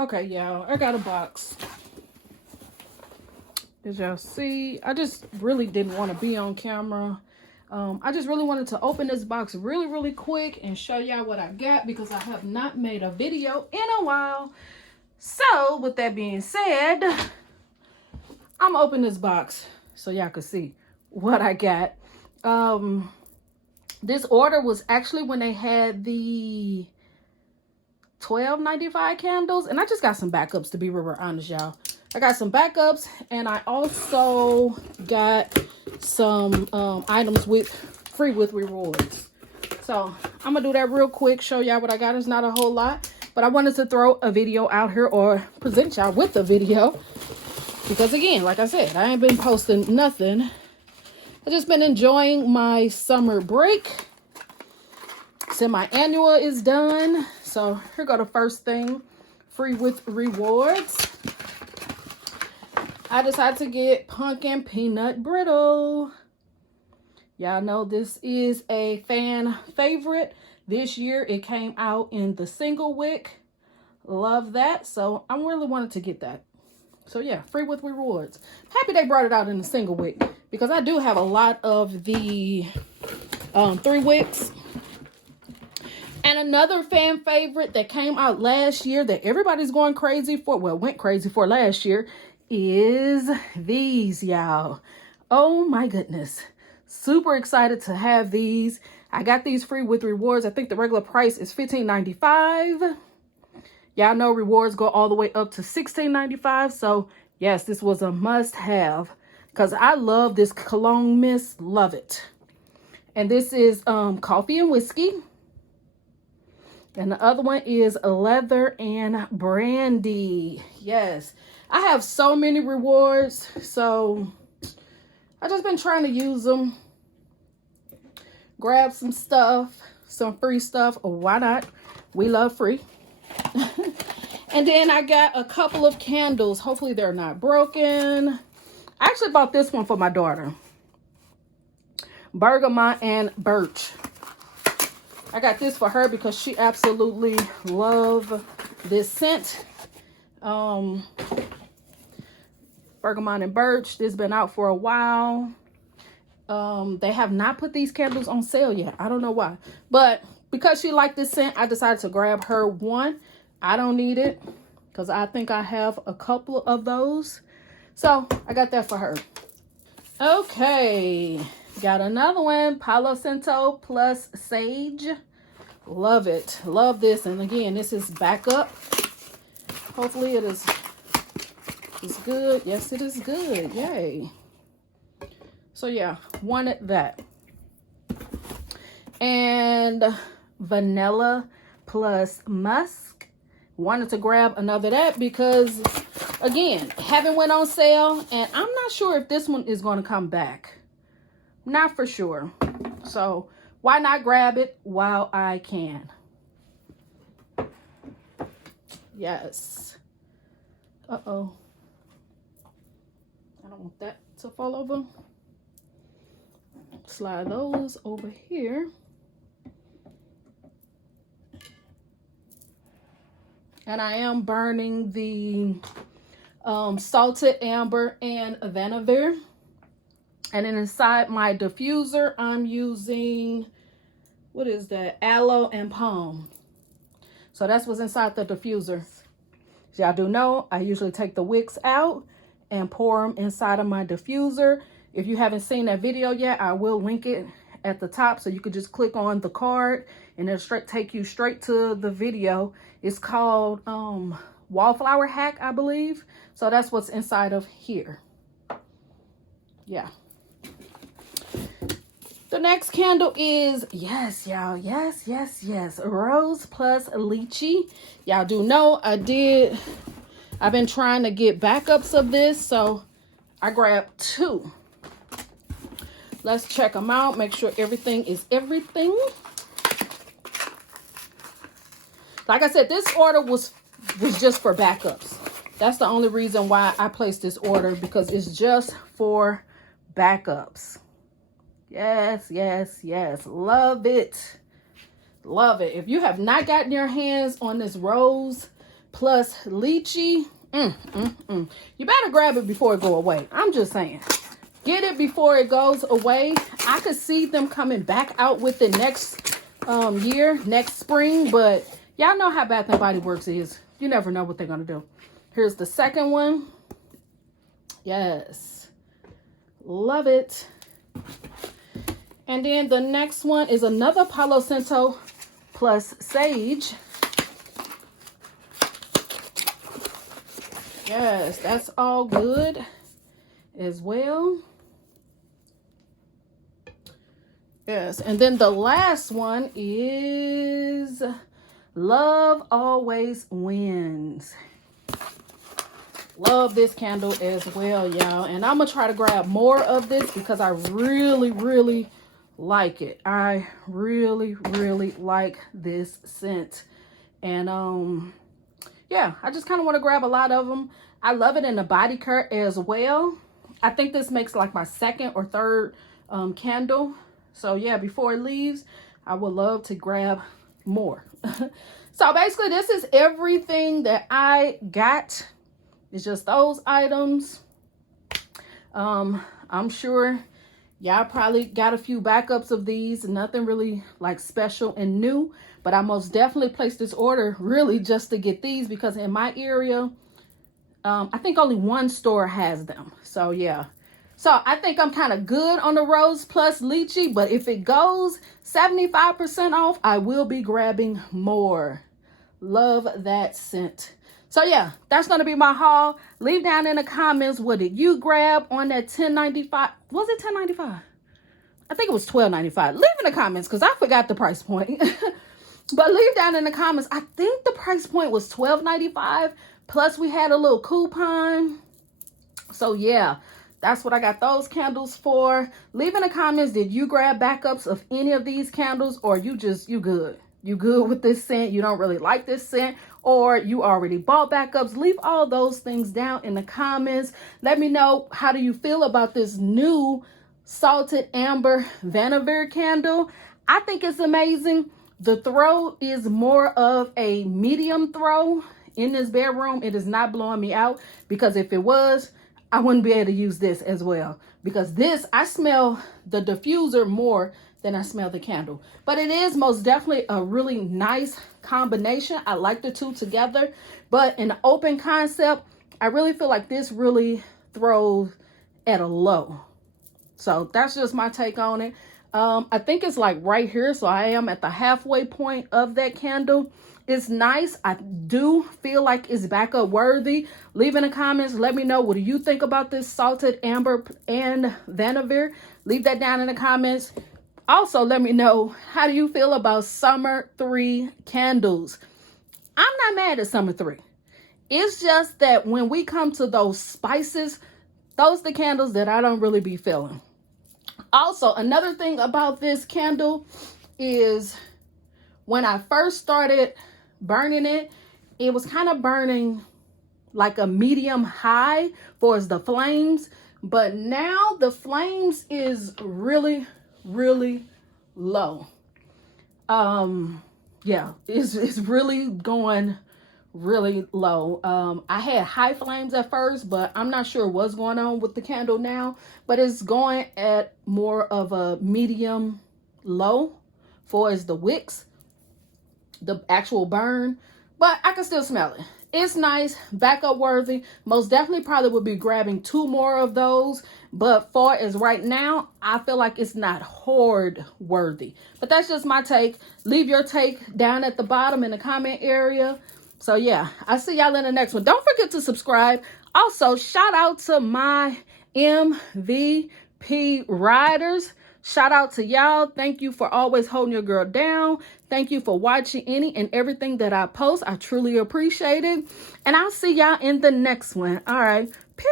Okay, y'all, I got a box. As y'all see, I just really didn't want to be on camera. I just really wanted to open this box really quick and show y'all what I got because I have not made a video in a while. So with that being said, I'm opening this box so y'all can see what I got. This order was actually when they had the $12.95 candles, and I just got some backups, to be real honest, y'all. I got some backups, and I also got some items with free with rewards. So I'm gonna do that real quick, show y'all what I got. It's not a whole lot, but I wanted to throw a video out here or present y'all with a video because, again, like I said, I ain't been posting nothing. I've just been enjoying my summer break. Semi-annual is done. So here go the first thing, free with rewards. I decided to get pumpkin peanut brittle. Y'all know this is a fan favorite. This year it came out in the single wick. Love that. So I really wanted to get that. So yeah, free with rewards. Happy they brought it out in the single wick because I do have a lot of the 3 wicks. And another fan favorite that came out last year that everybody's going crazy for, well, went crazy for last year, is these, y'all. Oh my goodness. Super excited to have these. I got these free with rewards. I think the regular price is $15.95. Y'all know rewards go all the way up to $16.95. So yes, this was a must have because I love this cologne mist. Love it. And this is coffee and whiskey. And the other one is leather and brandy. Yes. I have so many rewards, so I just been trying to use them. Grab some stuff, some free stuff. Why not? We love free. And then I got a couple of candles. Hopefully they're not broken. I actually bought this one for my daughter. Bergamot and Birch. I got this for her because she absolutely loves this scent. Bergamot and Birch. This has been out for a while. They have not put these candles on sale yet. I don't know why. But because she liked this scent, I decided to grab her one. I don't need it because I think I have a couple of those. So I got that for her. Okay. Got another one. Palo Santo plus Sage. Love it. Love this. And again, this is backup. Hopefully it is good. Yes, it is good. Yay. So yeah, wanted that. And vanilla plus musk. Wanted to grab another that because, again, haven't went on sale. And I'm not sure if this one is going to come back. Not for sure. So why not grab it while I can? Yes. Uh-oh. I don't want that to fall over. Slide those over here. And I am burning the salted amber and vetiver. And then inside my diffuser, I'm using, what is that? Aloe and palm. So that's what's inside the diffuser. As y'all do know, I usually take the wicks out and pour them inside of my diffuser. If you haven't seen that video yet, I will link it at the top. So you could just click on the card and it'll take you straight to the video. It's called Wallflower Hack, I believe. So that's what's inside of here. Yeah. The next candle is, yes, y'all, yes, rose plus lychee. Y'all do know I've been trying to get backups of this, so I grabbed 2. Let's check them out, make sure everything is everything. Like I said, this order was just for backups. That's the only reason why I placed this order, because it's just for backups. Yes. Love it. Love it. If you have not gotten your hands on this rose plus lychee. You better grab it before it go away. I'm just saying. Get it before it goes away. I could see them coming back out with it next year, next spring, but y'all know how Bath and Body Works is. You never know what they're gonna do. Here's the second one. Yes, love it. And then the next one is another Palo Santo plus sage. Yes, that's all good as well. Yes, and then the last one is Love Always Wins. Love this candle as well, y'all. And I'm going to try to grab more of this because I really, really like it. I really, really like this scent. And yeah, I just kind of want to grab a lot of them. I love it in the body care as well. I think this makes like my second or third candle. So yeah, before it leaves, I would love to grab more. So basically, this is everything that I got. It's just those items. I'm sure y'all probably got a few backups of these. Nothing really like special and new. But I most definitely placed this order really just to get these because in my area, I think only one store has them. So yeah. So I think I'm kind of good on the Rose Plus Lychee. But if it goes 75% off, I will be grabbing more. Love that scent. So yeah, that's going to be my haul. Leave down in the comments, what did you grab on that $10.95? Was it $10.95? I think it was $12.95. Leave in the comments because I forgot the price point. But leave down in the comments. I think the price point was $12.95. Plus we had a little coupon. So yeah, that's what I got those candles for. Leave in the comments, did you grab backups of any of these candles or you good? You good with this scent? You don't really like this scent? Or you already bought backups? Leave all those things down in the comments. Let me know, how do you feel about this new Salted Amber Vanillin candle? I think it's amazing. The throw is more of a medium throw in this bedroom. It is not blowing me out because if it was, I wouldn't be able to use this as well. Because this, I smell the diffuser more than I smell the candle. But it is most definitely a really nice combination. I like the two together. But in the open concept, I really feel like this really throws at a low. So that's just my take on it. I think it's like right here. So I am at the halfway point of that candle. It's nice. I do feel like it's backup worthy. Leave in the comments. Let me know, what do you think about this Salted Amber and Vanillin? Leave that down in the comments. Also, let me know, how do you feel about Summer 3 candles? I'm not mad at Summer 3. It's just that when we come to those spices, those are the candles that I don't really be feeling. Also, another thing about this candle is when I first started burning it, it was kind of burning like a medium high for the flames. But now the flames is really low. Yeah, it's really going really low. I had high flames at first, but I'm not sure what's going on with the candle now, but it's going at more of a medium low for the wicks, the actual burn, but I can still smell it. It's nice, backup worthy. Most definitely probably would be grabbing 2 more of those. But far as right now, I feel like it's not hoard worthy. But that's just my take. Leave your take down at the bottom in the comment area. So yeah, I'll see y'all in the next one. Don't forget to subscribe. Also, shout out to my MVP riders. Shout out to y'all. Thank you for always holding your girl down. Thank you for watching any and everything that I post. I truly appreciate it. And I'll see y'all in the next one. All right. Peace.